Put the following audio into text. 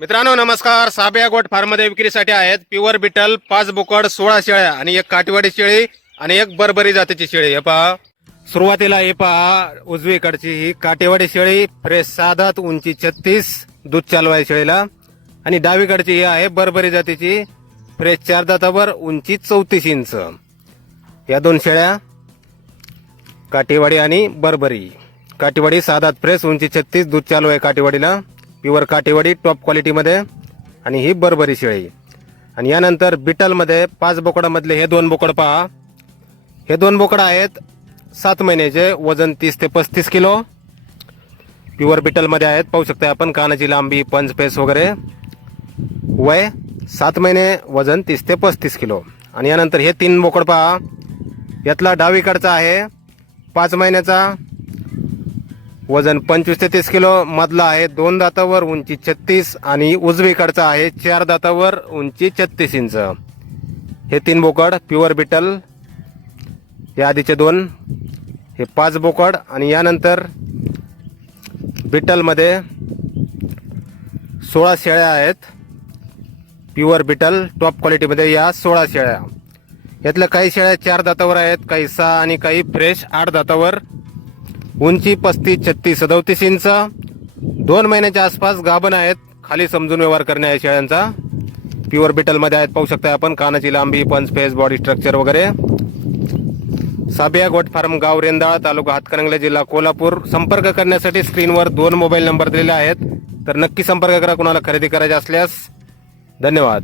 मित्रांनो नमस्कार. साबिया गोट फार्ममध्ये विक्रीसाठी आहेत. प्युअर बिटल पाच बोकड सोळा शेळ्या आणि एक काठीवाडी शेळी आणि एक बरबरी जातीची शेळी. हे पहा. सुरुवातीला हे पहा. उजवीकडची ही काटेवाडी शेळी फ्रेश साधात उंची छत्तीस दूध चालवाय शेळीला. आणि डावीकडची ही आहे बरबरी जातीची फ्रेश चार दातावर उंची चौतीस इंच. या दोन शेळ्या काटेवाडी आणि बरबरी. काटेवाडी साधात फ्रेश उंची छत्तीस दूध चालू आहे काटेवाडीला प्युअर काटेवाडी टॉप क्वालिटीमध्ये आणि ही बरबरी शेळी. आणि यानंतर बिटलमध्ये पाच बोकडामधले हे दोन बोकड पहा. हे दोन बोकड आहेत सात महिन्याचे वजन तीस ते पस्तीस किलो. प्युअर बिटलमध्ये आहेत पाहू शकता आपण कानाची लांबी पंच पेस वगैरे. वय सात महिने वजन तीस ते पस्तीस किलो. आणि यानंतर हे तीन बोकड पहा. यातला डावीकडचा आहे पाच महिन्याचा वजन पंचवीस ते तीस किलो मधला आहे. दोन दातावर उंची छत्तीस आणि उजवीकडचा आहे चार दातावर उंची छत्तीस इंच. हे तीन बोकड प्युअर बिटल हे आधीचे दोन हे पाच बोकड आणि यानंतर बिटलमध्ये सोळा शेळ्या आहेत. प्युअर बिटल टॉप क्वालिटीमध्ये या सोळा शेळ्या. यातल्या काही शेळ्या चार दातावर आहेत काही सहा आणि काही फ्रेश आठ दातावर. उंची पस्तीस छत्तीस सदोतीस इंच. दोन महिन्याच्या आसपास गाभण आहेत. खाली समजून व्यवहार करणे आहे शेळ्यांचा प्युअर बिटलमध्ये आहेत पाहू शकता आपण. कानाची लांबी पंच फेस बॉडी स्ट्रक्चर वगैरे. साबिया गोट फार्म गाव रेंदाळ तालुका हातकणंगले जिल्हा कोल्हापूर. संपर्क करण्यासाठी स्क्रीनवर दोन मोबाईल नंबर दिलेले आहेत. तर नक्की संपर्क करा कुणाला खरेदी करायचे असल्यास. धन्यवाद.